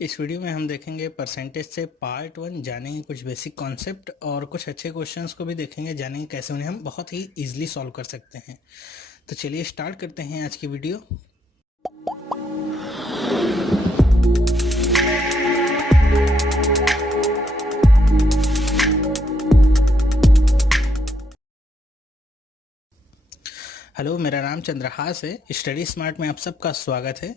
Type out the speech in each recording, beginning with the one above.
इस वीडियो में हम देखेंगे परसेंटेज से पार्ट 1, जानेंगे कुछ बेसिक कॉन्सेप्ट और कुछ अच्छे क्वेश्चंस को भी देखेंगे, जानेंगे कैसे उन्हें हम बहुत ही इजीली सॉल्व कर सकते हैं। तो चलिए स्टार्ट करते हैं आज की वीडियो। हेलो, मेरा नाम चंद्रहास है। स्टडी स्मार्ट में आप सबका स्वागत है।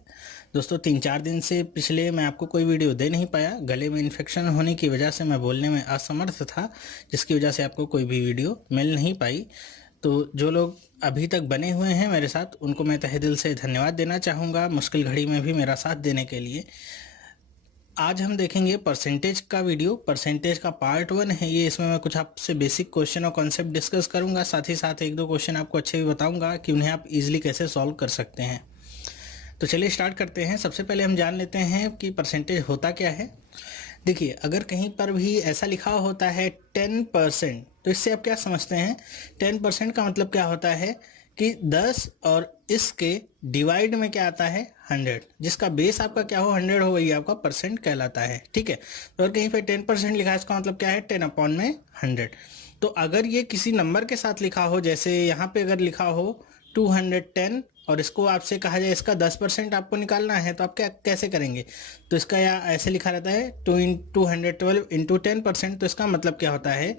दोस्तों, 3-4 दिन से पिछले मैं आपको कोई वीडियो दे नहीं पाया। गले में इन्फेक्शन होने की वजह से मैं बोलने में असमर्थ था, जिसकी वजह से आपको कोई भी वीडियो मिल नहीं पाई। तो जो लोग अभी तक बने हुए हैं मेरे साथ, उनको मैं तहे दिल से धन्यवाद देना चाहूँगा, मुश्किल घड़ी में भी मेरा साथ देने के लिए। आज हम देखेंगे परसेंटेज का वीडियो। परसेंटेज का पार्ट 1 है ये। इसमें मैं कुछ आपसे बेसिक क्वेश्चन और कॉन्सेप्ट डिस्कस करूंगा, साथ ही साथ 1-2 क्वेश्चन आपको अच्छे भी बताऊंगा कि उन्हें आप इजीली कैसे सॉल्व कर सकते हैं। तो चलिए स्टार्ट करते हैं। सबसे पहले हम जान लेते हैं कि परसेंटेज होता क्या है। देखिए, अगर कहीं पर भी ऐसा लिखा होता है 10%, तो इससे आप क्या समझते हैं? 10% का मतलब क्या होता है कि 10 और इसके डिवाइड में क्या आता है? 100, जिसका बेस आपका क्या हो? 100 हो, वही आपका परसेंट कहलाता है। ठीक है। तो अगर कहीं पे 10% लिखा है, इसका मतलब क्या है? 10 अपॉन में 100। तो अगर ये किसी नंबर के साथ लिखा हो, जैसे यहाँ पे अगर लिखा हो 210 और इसको आपसे कहा जाए इसका 10% आपको निकालना है, तो आप क्या कैसे करेंगे? तो इसका या ऐसे लिखा रहता है 212 इंटू 10%। तो इसका मतलब क्या होता है?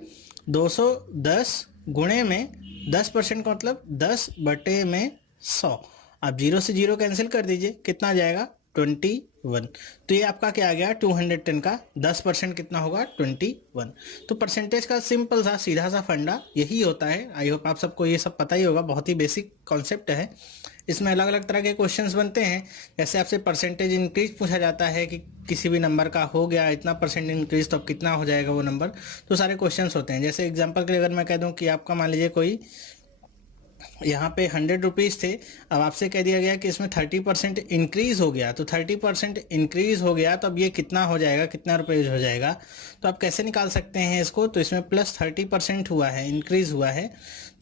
210 गुणे में 10% का मतलब 10 बटे में 100। आप 0 से 0 कैंसिल कर दीजिए, कितना आ जाएगा? 21। तो ये आपका क्या आ गया? 210 का 10% कितना होगा? 21। तो परसेंटेज का सिंपल सा सीधा सा फंडा यही होता है। आई होप आप सबको ये सब पता ही होगा, बहुत ही बेसिक कॉन्सेप्ट है। इसमें अलग अलग तरह के क्वेश्चंस बनते हैं। जैसे आपसे परसेंटेज इंक्रीज पूछा जाता है कि किसी भी नंबर का हो गया इतना परसेंट इंक्रीज, तो अब कितना हो जाएगा वो नंबर। तो सारे क्वेश्चंस होते हैं। जैसे एग्जांपल के लिए अगर मैं कह दूं कि आपका मान लीजिए कोई यहाँ पे 100 रुपीज़ थे, अब आपसे कह दिया गया कि इसमें 30% इंक्रीज हो गया। तो 30% इंक्रीज हो गया, तो अब ये कितना हो जाएगा, कितना रुपये हो जाएगा? तो आप कैसे निकाल सकते हैं इसको? तो इसमें प्लस 30% हुआ है, इंक्रीज हुआ है,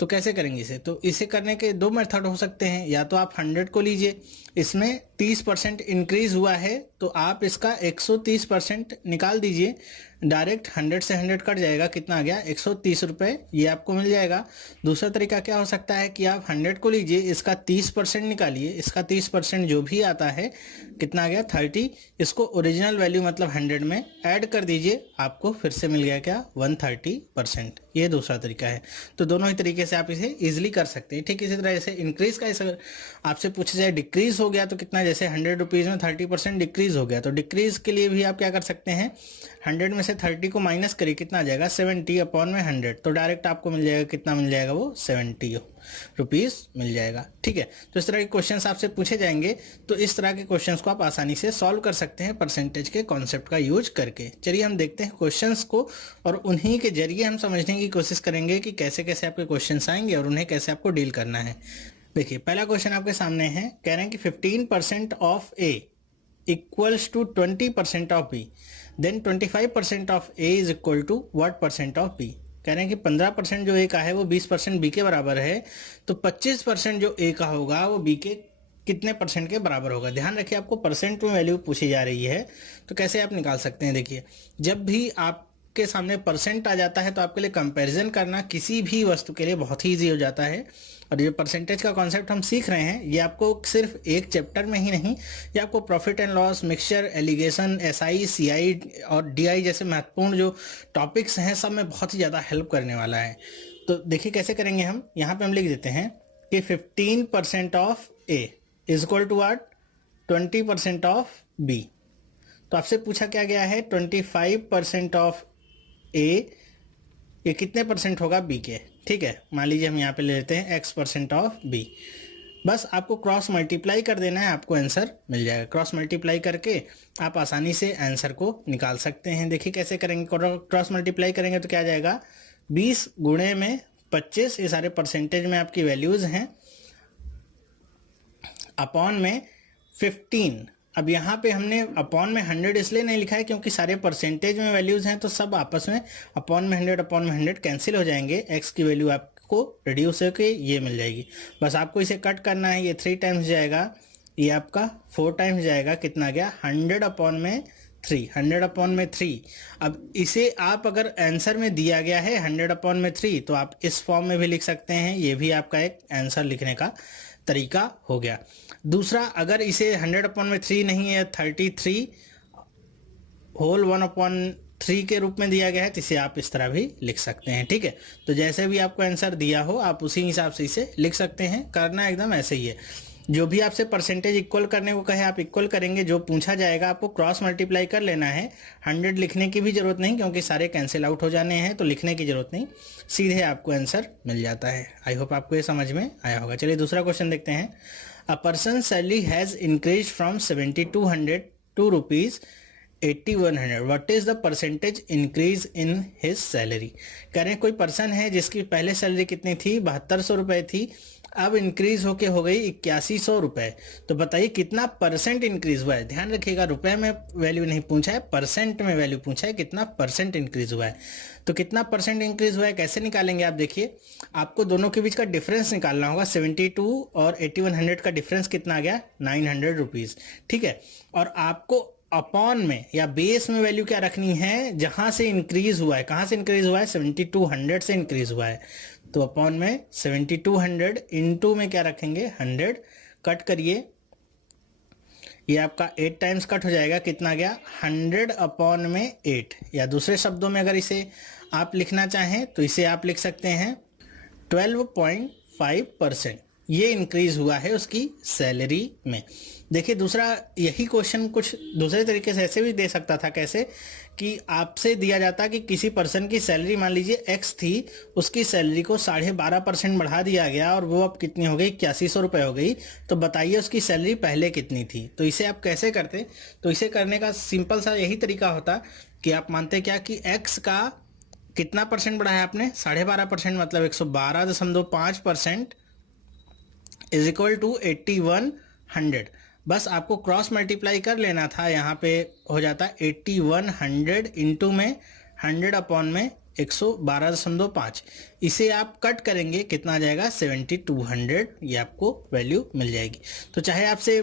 तो कैसे करेंगे इसे? तो इसे करने के 2 मेथड हो सकते हैं। या तो आप 100 को लीजिए, इसमें 30% इंक्रीज हुआ है, तो आप इसका 130% निकाल दीजिए। डायरेक्ट 100 से 100 कट जाएगा, कितना आ गया? 130 रुपये, ये आपको मिल जाएगा। दूसरा तरीका क्या हो सकता है कि आप 100 को लीजिए, इसका 30% निकालिए, इसका 30% जो भी आता है, कितना आ गया? 30। इसको ओरिजिनल वैल्यू मतलब 100 में ऐड कर दीजिए, आपको फिर से मिल गया क्या? 130%। ये दूसरा तरीका है। तो दोनों ही तरीके से आप इसे इजिली कर सकते हैं। ठीक इसी तरह से इंक्रीज का अगर आपसे पूछा जाए डिक्रीज हो गया तो कितना? जैसे 100 रुपीज़ में 30% डिक्रीज हो गया, तो डिक्रीज के लिए भी आप क्या कर सकते हैं? 100 में से 30 को माइनस करिए, कितना आ जाएगा? 70 अपॉन में 100। तो डायरेक्ट आपको मिल जाएगा, कितना मिल जाएगा? वो 70 रुपीज़ मिल जाएगा। ठीक है। तो इस तरह के क्वेश्चंस आपसे पूछे जाएंगे, तो इस तरह के क्वेश्चंस को आप आसानी से सॉल्व कर सकते हैं परसेंटेज के कॉन्सेप्ट का यूज करके। चलिए हम देखते हैं क्वेश्चंस को, और उन्हीं के जरिए हम समझने की कोशिश करेंगे कि कैसे कैसे आपके क्वेश्चंस आएंगे और उन्हें कैसे आपको डील करना है। देखिए, पहला क्वेश्चन आपके सामने है। कह रहे हैं कि 15% of A equals to 20% of B, then 25% of A is equal to what percent of B? कह रहे हैं कि 15% जो ए का है वो 20% बी के बराबर है, तो 25% जो ए का होगा वो बी के कितने परसेंट के बराबर होगा? ध्यान रखिए, आपको परसेंट में वैल्यू पूछी जा रही है, तो कैसे आप निकाल सकते हैं? देखिए, जब भी आपके सामने परसेंट आ जाता है तो आपके लिए कंपैरिजन करना किसी भी वस्तु के लिए बहुत ही ईजी हो जाता है। और ये परसेंटेज का कॉन्सेप्ट हम सीख रहे हैं, ये आपको सिर्फ एक चैप्टर में ही नहीं, ये आपको profit and loss, mixture, alligation, SI, CI और डीआई जैसे महत्वपूर्ण जो टॉपिक्स हैं, सब में बहुत ही ज़्यादा हेल्प करने वाला है। तो देखिए कैसे करेंगे हम। यहाँ पे हम लिख देते हैं कि 15% of A is equal to what? 20% of B. तो आपसे पूछा क्या गया है? 25% ऑफ ए, ये कितने परसेंट होगा? बी के। ठीक है, मान लीजिए हम यहाँ पे ले लेते हैं x% ऑफ बी। बस आपको क्रॉस मल्टीप्लाई कर देना है, आपको आंसर मिल जाएगा। क्रॉस मल्टीप्लाई करके आप आसानी से आंसर को निकाल सकते हैं। देखिए कैसे करेंगे। क्रॉस मल्टीप्लाई करेंगे तो क्या आ जाएगा? 20 गुणे में 25, ये सारे परसेंटेज में आपकी वैल्यूज हैं, अपॉन में 15। अब यहाँ पे हमने अपॉन में 100 इसलिए नहीं लिखा है क्योंकि सारे परसेंटेज में वैल्यूज हैं, तो सब आपस में अपॉन में 100 कैंसिल हो जाएंगे। एक्स की वैल्यू आपको रिड्यूस होकर ये मिल जाएगी। बस आपको इसे कट करना है। ये 3 टाइम्स जाएगा, ये आपका 4 टाइम्स जाएगा, कितना गया? 100 अपॉन में 100/3। अब इसे आप अगर आंसर में दिया गया है 100/3 तो आप इस फॉर्म में भी लिख सकते हैं, ये भी आपका एक आंसर लिखने का तरीका हो गया। दूसरा, अगर इसे 100/3 नहीं है, 33 होल 1/3 के रूप में दिया गया है, तो इसे आप इस तरह भी लिख सकते हैं। ठीक है, तो जैसे भी आपको आंसर दिया हो आप उसी हिसाब से इसे लिख सकते हैं। करना एकदम ऐसे ही है, जो भी आपसे परसेंटेज इक्वल करने को कहे आप इक्वल करेंगे, जो पूछा जाएगा आपको क्रॉस मल्टीप्लाई कर लेना है। 100 लिखने की भी जरूरत नहीं, क्योंकि सारे कैंसिल आउट हो जाने हैं, तो लिखने की जरूरत नहीं, सीधे आपको आंसर मिल जाता है। आई होप आपको ये समझ में आया होगा। चलिए दूसरा क्वेश्चन देखते हैं। A person salary has increase from 7200 to rupees 8100, what is the percentage increase in his salary. कह रहे हैं कोई पर्सन है जिसकी पहले सैलरी कितनी थी, 7200 रुपये थी, अब इंक्रीज होके हो गई 8100 रुपये। तो बताइए कितना परसेंट इंक्रीज हुआ है। ध्यान रखिएगा, रुपए में वैल्यू नहीं पूछा है, परसेंट में वैल्यू पूछा है, कितना परसेंट इंक्रीज हुआ है। तो कितना परसेंट इंक्रीज हुआ है कैसे निकालेंगे आप देखिए, आपको दोनों के बीच का डिफरेंस निकालना होगा। 72 और 8100 का डिफरेंस कितना आ गया, 900 रुपीज़। ठीक है, और आपको अपॉन में या बेस में वैल्यू क्या रखनी है, जहां से इंक्रीज हुआ है। कहां से इंक्रीज हुआ है, 7200 से इंक्रीज हुआ है, तो अपॉन में 7200 इनटू में क्या रखेंगे, 100। कट करिए, ये आपका 8 टाइम्स कट हो जाएगा, कितना गया, 100/8। या दूसरे शब्दों में अगर इसे आप लिखना चाहें तो इसे आप लिख सकते हैं 12.5%। ये इंक्रीज हुआ है उसकी सैलरी में। देखिए दूसरा, यही क्वेश्चन कुछ दूसरे तरीके से ऐसे भी दे सकता था। कैसे कि आपसे दिया जाता कि किसी पर्सन की सैलरी मान लीजिए x थी, उसकी सैलरी को 12.5% बढ़ा दिया गया और वो अब कितनी हो गई, 8100 रुपये हो गई। तो बताइए उसकी सैलरी पहले कितनी थी। तो इसे आप कैसे करते, तो इसे करने का सिंपल सा यही तरीका होता कि आप मानते क्या कि x का कितना परसेंट बढ़ाया आपने, 12.5%, मतलब 112.5% इज इक्वल टू 8100। बस आपको क्रॉस मल्टीप्लाई कर लेना था, यहाँ पे हो जाता है 8100 इंटू में 100 अपॉन में 112.5। इसे आप कट करेंगे, कितना आ जाएगा, 7200। ये आपको वैल्यू मिल जाएगी। तो चाहे आपसे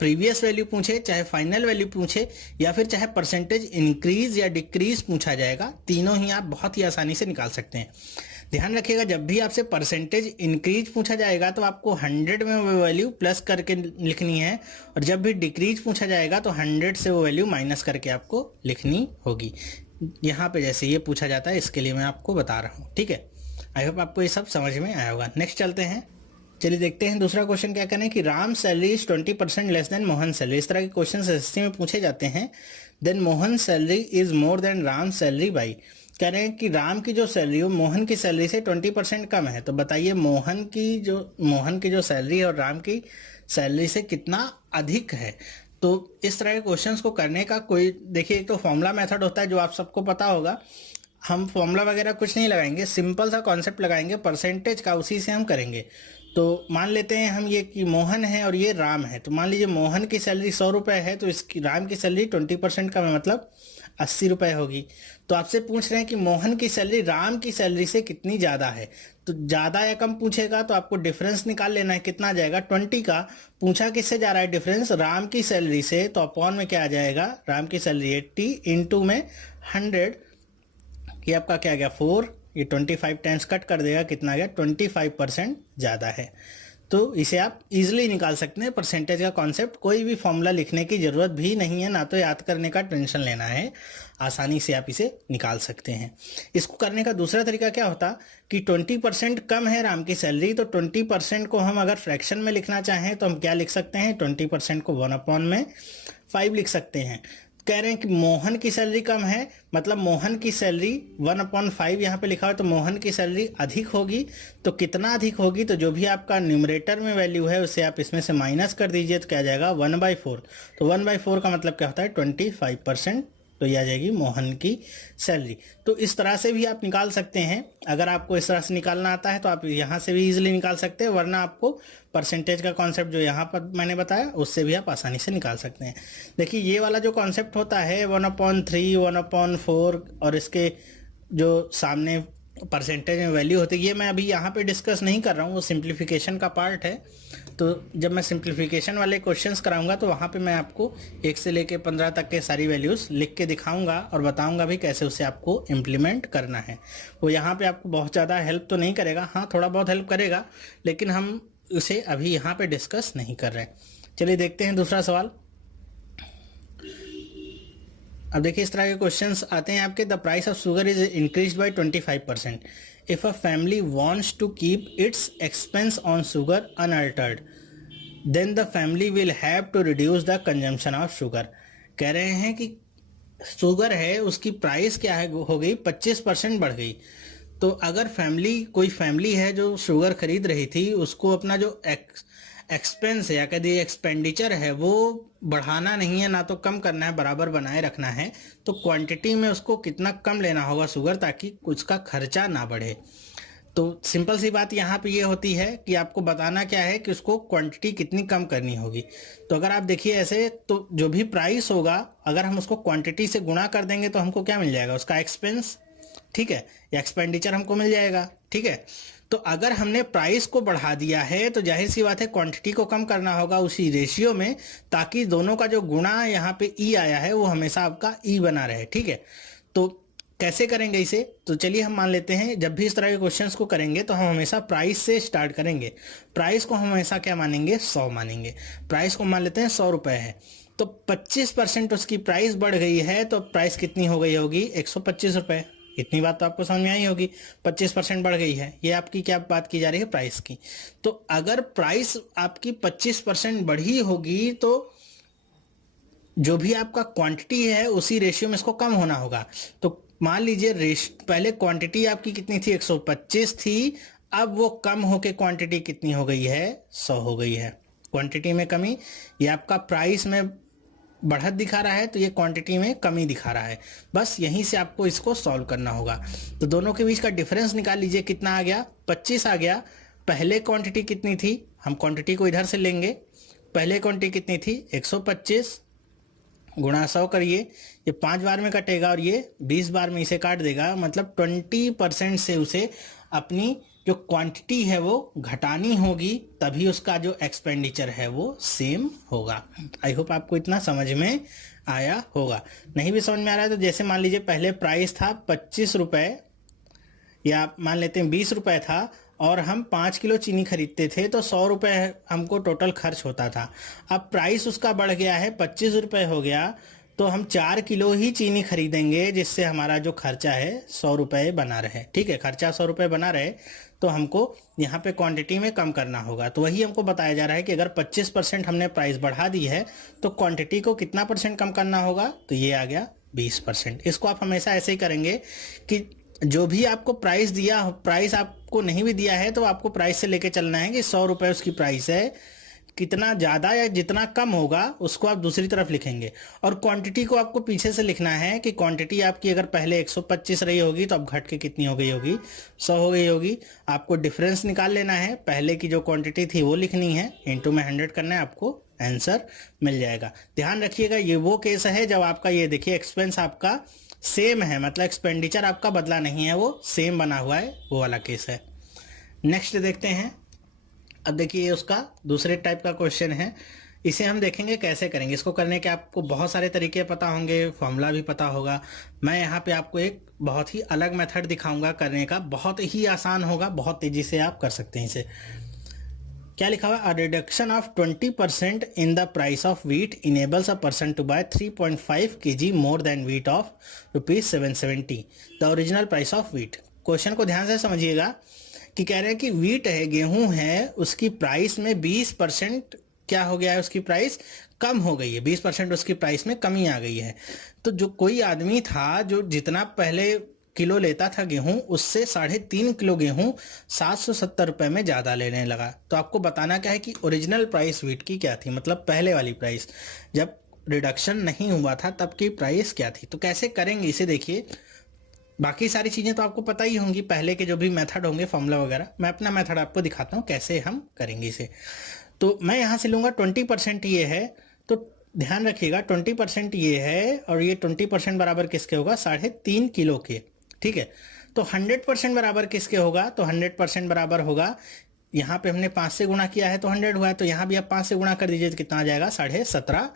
प्रीवियस वैल्यू पूछे, चाहे फाइनल वैल्यू पूछे, या फिर चाहे परसेंटेज इंक्रीज या डिक्रीज पूछा जाएगा, तीनों ही आप बहुत ही आसानी से निकाल सकते हैं। ध्यान रखिएगा, जब भी आपसे परसेंटेज इंक्रीज पूछा जाएगा तो आपको 100 में वो वैल्यू प्लस करके लिखनी है, और जब भी डिक्रीज पूछा जाएगा तो 100 से वो वैल्यू माइनस करके आपको लिखनी होगी। यहाँ पे जैसे ये पूछा जाता है, इसके लिए मैं आपको बता रहा हूँ। ठीक है, आई होप आपको ये सब समझ में आया होगा। नेक्स्ट चलते हैं, चलिए देखते हैं दूसरा क्वेश्चन क्या करें कि Ram salary is 20% less than Mohan salary. इस तरह के क्वेश्चन एसएससी में पूछे जाते हैं। Then Mohan salary is more than Ram salary by. कह रहे हैं कि राम की जो सैलरी हो मोहन की सैलरी से 20% कम है। तो बताइए मोहन की जो सैलरी है और राम की सैलरी से कितना अधिक है। तो इस तरह के क्वेश्चंस को करने का कोई, देखिए एक तो फॉर्मूला मेथड होता है जो आप सबको पता होगा। हम फॉर्मूला वगैरह कुछ नहीं लगाएंगे, सिंपल सा कॉन्सेप्ट लगाएंगे परसेंटेज का, उसी से हम करेंगे। तो मान लेते हैं हम ये कि मोहन है और ये राम है। तो मान लीजिए मोहन की सैलरी 100 रुपये है, तो इसकी राम की सैलरी 20% कम है, मतलब 80 रुपये होगी। तो आपसे पूछ रहे हैं कि मोहन की सैलरी राम की सैलरी से कितनी ज़्यादा है। तो ज़्यादा या कम पूछेगा तो आपको डिफरेंस निकाल लेना है, कितना आ जाएगा, 20 का। पूछा किससे जा रहा है डिफरेंस, राम की सैलरी से, तो अपॉन में क्या आ जाएगा, राम की सैलरी 80 इंटू में 100, ये आपका क्या आ गया 4, ये 25 टाइम्स कट कर देगा, कितना आ गया 25% ज़्यादा है। तो इसे आप इजीली निकाल सकते हैं। परसेंटेज का कॉन्सेप्ट, कोई भी फॉर्मूला लिखने की ज़रूरत भी नहीं है, ना तो याद करने का टेंशन लेना है, आसानी से आप इसे निकाल सकते हैं। इसको करने का दूसरा तरीका क्या होता कि 20% कम है राम की सैलरी, तो 20% को हम अगर फ्रैक्शन में लिखना चाहें तो हम क्या लिख सकते हैं, 20% को 1/5 लिख सकते हैं। कह रहे हैं कि मोहन की सैलरी कम है, मतलब मोहन की सैलरी 1/5 यहाँ पे लिखा है, तो मोहन की सैलरी अधिक होगी। तो कितना अधिक होगी, तो जो भी आपका न्यूमरेटर में वैल्यू है उसे आप इसमें से माइनस कर दीजिए, तो क्या आ जाएगा 1/4। तो 1/4 का मतलब क्या होता है 25%। तो ये आ जाएगी मोहन की सैलरी। तो इस तरह से भी आप निकाल सकते हैं। अगर आपको इस तरह से निकालना आता है तो आप यहाँ से भी इजीली निकाल सकते हैं, वरना आपको परसेंटेज का कॉन्सेप्ट जो यहाँ पर मैंने बताया उससे भी आप आसानी से निकाल सकते हैं। देखिए ये वाला जो कॉन्सेप्ट होता है 1/3, 1/4 और इसके जो सामने परसेंटेज में वैल्यू होती है, ये मैं अभी यहाँ पे डिस्कस नहीं कर रहा हूँ, वो सिंप्लीफिकेशन का पार्ट है। तो जब मैं सिंप्लीफिकेशन वाले क्वेश्चंस कराऊंगा तो वहाँ पे मैं आपको 1 से लेके 15 तक के सारी वैल्यूज़ लिख के दिखाऊंगा और बताऊंगा भी कैसे उसे आपको इम्प्लीमेंट करना है। वो यहाँ पे आपको बहुत ज़्यादा हेल्प तो नहीं करेगा, हाँ थोड़ा बहुत हेल्प करेगा, लेकिन हम उसे अभी यहाँ पे डिस्कस नहीं कर रहे। चलिए देखते हैं दूसरा सवाल। अब देखिए इस तरह के क्वेश्चंस आते हैं आपके। The price of sugar is increase by 25%। If a family wants to keep its expense on sugar unaltered, then the family will have to reduce the consumption of sugar. कह रहे हैं कि शुगर है उसकी price क्या है हो गई 25% बढ़ गई। तो अगर कोई फैमिली है जो शुगर खरीद रही थी, उसको अपना जो एक्सपेंस है या कह दिए एक्सपेंडिचर है वो बढ़ाना नहीं है, ना तो कम करना है, बराबर बनाए रखना है। तो क्वांटिटी में उसको कितना कम लेना होगा शुगर, ताकि उसका खर्चा ना बढ़े। तो सिंपल सी बात यहाँ पे ये होती है कि आपको बताना क्या है कि उसको क्वांटिटी कितनी कम करनी होगी। तो अगर आप देखिए ऐसे, तो जो भी प्राइस होगा अगर हम उसको क्वांटिटी से गुणा कर देंगे तो हमको क्या मिल जाएगा, उसका एक्सपेंस, ठीक है, या एक्सपेंडिचर हमको मिल जाएगा, ठीक है। तो अगर हमने प्राइस को बढ़ा दिया है तो जाहिर सी बात है क्वांटिटी को कम करना होगा उसी रेशियो में, ताकि दोनों का जो गुणा यहाँ पे ई आया है वो हमेशा आपका ई बना रहे, ठीक है। तो कैसे करेंगे इसे, तो चलिए हम मान लेते हैं जब भी इस तरह के क्वेश्चंस को करेंगे तो हम हमेशा प्राइस से स्टार्ट करेंगे। प्राइस को हम हमेशा क्या मानेंगे, 100 मानेंगे। प्राइस को मान लेते हैं 100 रुपये है, तो 25% उसकी प्राइस बढ़ गई है, तो प्राइस कितनी हो गई होगी, 125 रुपये। इतनी बात तो आपको समझ में आई होगी, 25% बढ़ गई है। ये आपकी क्या बात की जा रही है, प्राइस की। तो अगर प्राइस आपकी 25% बढ़ी होगी तो जो भी आपका क्वांटिटी है उसी रेशियो में इसको कम होना होगा। तो मान लीजिए पहले क्वांटिटी आपकी कितनी थी, 125 थी, अब वो कम होके क्वांटिटी कितनी हो गई है, 100 हो गई है। क्वांटिटी में कमी, ये आपका प्राइस में बढ़त दिखा रहा है, तो ये क्वांटिटी में कमी दिखा रहा है। बस यहीं से आपको इसको सॉल्व करना होगा। तो दोनों के बीच का डिफरेंस निकाल लीजिए, कितना आ गया, 25 आ गया। पहले क्वांटिटी कितनी थी, हम क्वांटिटी को इधर से लेंगे। पहले क्वांटिटी कितनी थी, 125 गुणा 100 करिए, ये 5 बार में कटेगा और ये 20 बार में इसे काट देगा। मतलब 20% से उसे अपनी जो क्वांटिटी है वो घटानी होगी, तभी उसका जो एक्सपेंडिचर है वो सेम होगा। आई होप आपको इतना समझ में आया होगा। नहीं भी समझ में आ रहा है तो जैसे मान लीजिए पहले प्राइस था 25 रुपये, या मान लेते हैं 20 रुपये था, और हम 5 किलो चीनी खरीदते थे, तो 100 रुपये हमको टोटल खर्च होता था। अब प्राइस उसका बढ़ गया है, 25 रुपये हो गया, तो हम 4 किलो ही चीनी खरीदेंगे, जिससे हमारा जो खर्चा है 100 रुपये बना रहे, ठीक है। खर्चा 100 रुपये बना रहे, तो हमको यहाँ पे क्वांटिटी में कम करना होगा। तो वही हमको बताया जा रहा है कि अगर 25% हमने प्राइस बढ़ा दी है तो क्वांटिटी को कितना परसेंट कम करना होगा, तो ये आ गया 20%। इसको आप हमेशा ऐसे ही करेंगे कि जो भी आपको प्राइस दिया, प्राइस आपको नहीं भी दिया है तो आपको प्राइस से लेके चलना है कि 100 रुपये उसकी प्राइस है, कितना ज़्यादा या जितना कम होगा उसको आप दूसरी तरफ लिखेंगे। और क्वांटिटी को आपको पीछे से लिखना है कि क्वांटिटी आपकी अगर पहले 125 रही होगी तो अब घट के कितनी हो गई होगी, 100 हो गई होगी। आपको डिफरेंस निकाल लेना है, पहले की जो क्वांटिटी थी वो लिखनी है, इनटू में 100 करना है, आपको आंसर मिल जाएगा। ध्यान रखिएगा ये वो केस है जब आपका ये देखिए एक्सपेंस आपका सेम है, मतलब एक्सपेंडिचर आपका बदला नहीं है, वो सेम बना हुआ है, वो वाला केस है। नेक्स्ट देखते हैं। अब देखिए ये उसका दूसरे टाइप का क्वेश्चन है, इसे हम देखेंगे कैसे करेंगे। इसको करने के आपको बहुत सारे तरीके पता होंगे, फॉर्मूला भी पता होगा। मैं यहाँ पे आपको एक बहुत ही अलग मेथड दिखाऊंगा करने का, बहुत ही आसान होगा, बहुत तेज़ी से आप कर सकते हैं इसे। क्या लिखा हुआ, a reduction of 20% in the price of wheat enables a person to buy 3.5 kg more than wheat of ₹770 the original price of wheat. Question को ध्यान से समझिएगा कि कह रहे हैं कि वीट है, गेहूं है, उसकी प्राइस में 20% क्या हो गया है, उसकी प्राइस कम हो गई है, 20% उसकी प्राइस में कमी आ गई है। तो जो कोई आदमी था जो जितना पहले किलो लेता था गेहूं, उससे 3.5 किलो गेहूं 770 रुपये में ज़्यादा लेने लगा। तो आपको बताना क्या है कि ओरिजिनल प्राइस वीट की क्या थी, मतलब पहले वाली प्राइस, जब रिडक्शन नहीं हुआ था तब की प्राइस क्या थी। तो कैसे करेंगे इसे देखिए। बाकी सारी चीज़ें तो आपको पता ही होंगी, पहले के जो भी मेथड होंगे फॉर्मूला वगैरह, मैं अपना मेथड आपको दिखाता हूँ कैसे हम करेंगे इसे। तो मैं यहाँ से लूँगा 20% ये है, तो ध्यान रखिएगा 20% ये है, और ये 20% बराबर किसके होगा, 3.5 किलो के, ठीक है। तो 100% बराबर किसके होगा, तो 100% बराबर होगा यहाँ पे हमने 5 से गुणा किया है तो 100 हुआ है, तो यहाँ भी आप 5 से गुणा कर दीजिए तो कितना आ जाएगा 17.5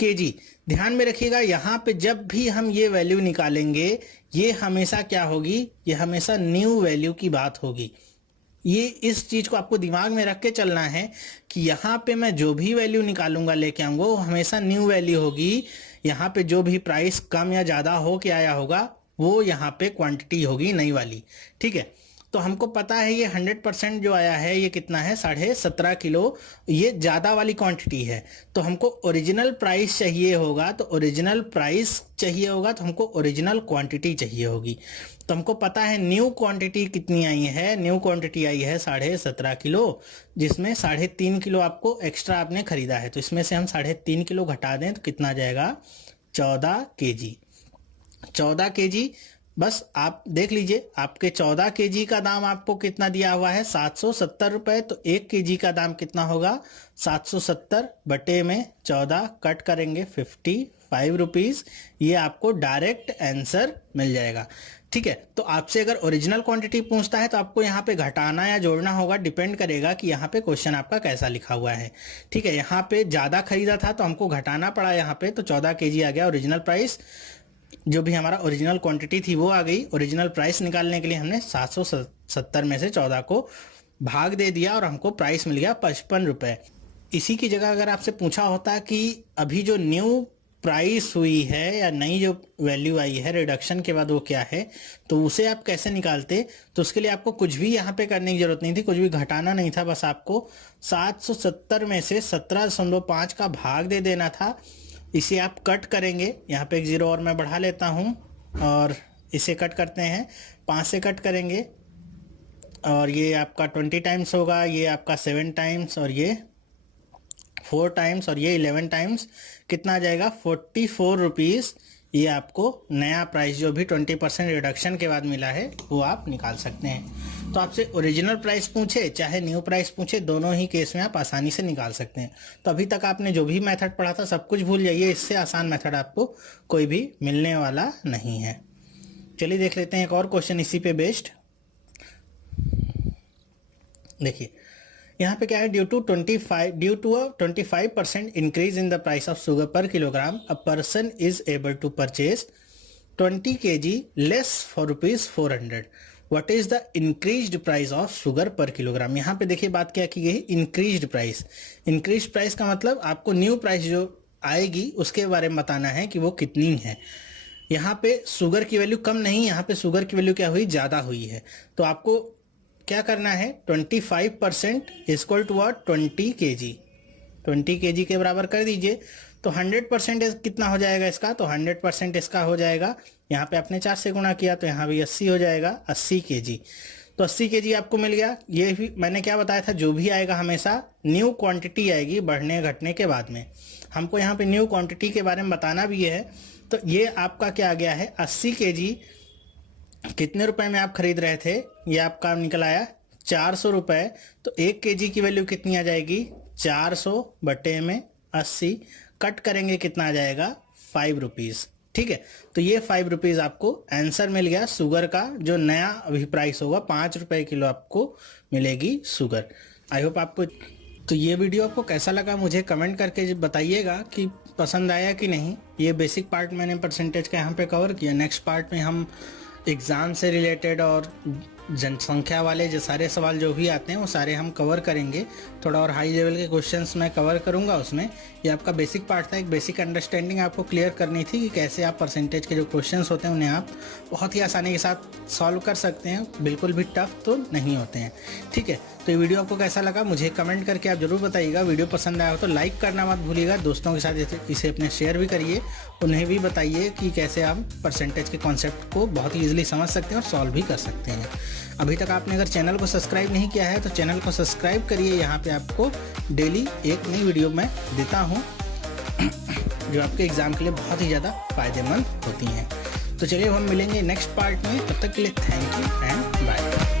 kg। ध्यान में रखिएगा यहाँ पे जब भी हम ये वैल्यू निकालेंगे ये हमेशा क्या होगी, ये हमेशा न्यू वैल्यू की बात होगी। ये इस चीज को आपको दिमाग में रख के चलना है कि यहाँ पे मैं जो भी वैल्यू निकालूंगा लेके आऊंगा वो हमेशा न्यू वैल्यू होगी। यहाँ पे जो भी प्राइस कम या ज्यादा हो के आया होगा वो यहाँ पे क्वांटिटी होगी नई वाली, ठीक है। तो हमको पता है ये 100% जो आया है ये कितना है 17.5 किलो, ये ज़्यादा वाली क्वांटिटी है। तो हमको ओरिजिनल प्राइस चाहिए होगा, तो ओरिजिनल प्राइस चाहिए होगा तो हमको ओरिजिनल क्वांटिटी चाहिए होगी। तो हमको पता है न्यू क्वांटिटी कितनी आई है, न्यू क्वांटिटी आई है 17.5 किलो, जिसमें 3.5 किलो आपको एक्स्ट्रा आपने खरीदा है। तो इसमें से हम 3.5 किलो घटा दें तो कितना जाएगा 14 kg। 14 kg बस आप देख लीजिए, आपके 14 kg का दाम आपको कितना दिया हुआ है 770 रुपए। तो 1 kg का दाम कितना होगा 770 बटे में 14 कट करेंगे 55 रुपीज। ये आपको डायरेक्ट आंसर मिल जाएगा, ठीक है। तो आपसे अगर ओरिजिनल क्वांटिटी पूछता है तो आपको यहाँ पे घटाना या जोड़ना होगा, डिपेंड करेगा कि यहाँ पे क्वेश्चन आपका कैसा लिखा हुआ है, ठीक है। यहाँ पे ज़्यादा खरीदा था तो हमको घटाना पड़ा यहाँ पे, तो 14 kg आ गया। ओरिजिनल प्राइस जो भी हमारा ओरिजिनल क्वांटिटी थी वो आ गई। ओरिजिनल प्राइस निकालने के लिए हमने 770 में से 14 को भाग दे दिया और हमको प्राइस मिल गया 55 रुपये। इसी की जगह अगर आपसे पूछा होता कि अभी जो न्यू प्राइस हुई है या नई जो वैल्यू आई है रिडक्शन के बाद वो क्या है, तो उसे आप कैसे निकालते, तो उसके लिए आपको कुछ भी यहाँ पे करने की जरूरत नहीं थी, कुछ भी घटाना नहीं था। बस आपको 770 में से 17.5 का भाग दे देना था। इसे आप कट करेंगे, यहाँ पे एक जीरो और मैं बढ़ा लेता हूँ और इसे कट करते हैं, 5 से कट करेंगे और ये आपका 20 टाइम्स होगा, ये आपका 7 टाइम्स और ये 4 टाइम्स और ये 11 टाइम्स, कितना आ जाएगा 44 रुपीज़। ये आपको नया प्राइस जो भी 20% रिडक्शन के बाद मिला है वो आप निकाल सकते हैं। तो आपसे ओरिजिनल प्राइस पूछे चाहे न्यू प्राइस पूछे, दोनों ही केस में आप आसानी से निकाल सकते हैं। तो अभी तक आपने जो भी मेथड पढ़ा था सब कुछ भूल जाइए, इससे आसान मेथड आपको कोई भी मिलने वाला नहीं है। चलिए देख लेते हैं एक और क्वेश्चन इसी पे बेस्ड। देखिए यहाँ पे क्या है, due to a 25% increase in the price of sugar per kilogram a person is able to purchase 20 kg less for ₹400। What is the increased price of sugar per kilogram. यहाँ पे देखिए बात क्या की गई, इंक्रीज्ड प्राइस। इंक्रीज्ड प्राइस का मतलब आपको न्यू प्राइस जो आएगी उसके बारे में बताना है कि वो कितनी है। यहाँ पे शुगर की वैल्यू कम नहीं, यहाँ पे शुगर की वैल्यू क्या हुई, ज़्यादा हुई है। तो आपको क्या करना है, 25% इक्वल टू 20 kg, 20 kg के बराबर कर दीजिए। तो 100% कितना हो जाएगा इसका, तो 100% इसका हो जाएगा, यहाँ पे आपने 4 से गुणा किया तो यहाँ भी 80 हो जाएगा, 80 kg। तो 80 kg आपको मिल गया। ये भी मैंने क्या बताया था, जो भी आएगा हमेशा न्यू क्वांटिटी आएगी बढ़ने घटने के बाद में। हमको यहाँ पे न्यू क्वांटिटी के बारे में बताना भी है। तो ये आपका क्या आ गया है, 80 kg कितने रुपए में आप खरीद रहे थे, ये आपका निकल आया 400 रुपये। तो 1 kg की वैल्यू कितनी आ जाएगी, 400 बटे में 80 कट करेंगे कितना आ जाएगा 5 रुपीज़, ठीक है। तो ये 5 रुपीज़ आपको आंसर मिल गया शुगर का, जो नया अभी प्राइस होगा 5 रुपये किलो आपको मिलेगी शुगर। आई होप आपको तो ये वीडियो आपको कैसा लगा मुझे कमेंट करके बताइएगा कि पसंद आया कि नहीं। ये बेसिक पार्ट मैंने परसेंटेज का यहाँ पे कवर किया। नेक्स्ट पार्ट में हम एग्ज़ाम से रिलेटेड और जनसंख्या वाले जो सारे सवाल जो भी आते हैं वो सारे हम कवर करेंगे। थोड़ा और हाई लेवल के क्वेश्चंस मैं कवर करूंगा उसमें। ये आपका बेसिक पार्ट था, एक बेसिक अंडरस्टैंडिंग आपको क्लियर करनी थी कि कैसे आप परसेंटेज के जो क्वेश्चंस होते हैं उन्हें आप बहुत ही आसानी के साथ सॉल्व कर सकते हैं, बिल्कुल भी टफ तो नहीं होते हैं, ठीक है। तो ये वीडियो आपको कैसा लगा मुझे कमेंट करके आप ज़रूर बताइएगा। वीडियो पसंद आया हो तो लाइक करना मत भूलिएगा, दोस्तों के साथ इसे अपने शेयर भी करिए, उन्हें भी बताइए कि कैसे आप परसेंटेज के कॉन्सेप्ट को बहुत ही ईजिली समझ सकते हैं और सॉल्व भी कर सकते हैं। अभी तक आपने अगर चैनल को सब्सक्राइब नहीं किया है तो चैनल को सब्सक्राइब करिए। यहाँ पे आपको डेली एक नई वीडियो मैं देता हूँ जो आपके एग्ज़ाम के लिए बहुत ही ज़्यादा फ़ायदेमंद होती हैं। तो चलिए हम मिलेंगे नेक्स्ट पार्ट में, तब तक के लिए थैंक यू एंड बाय।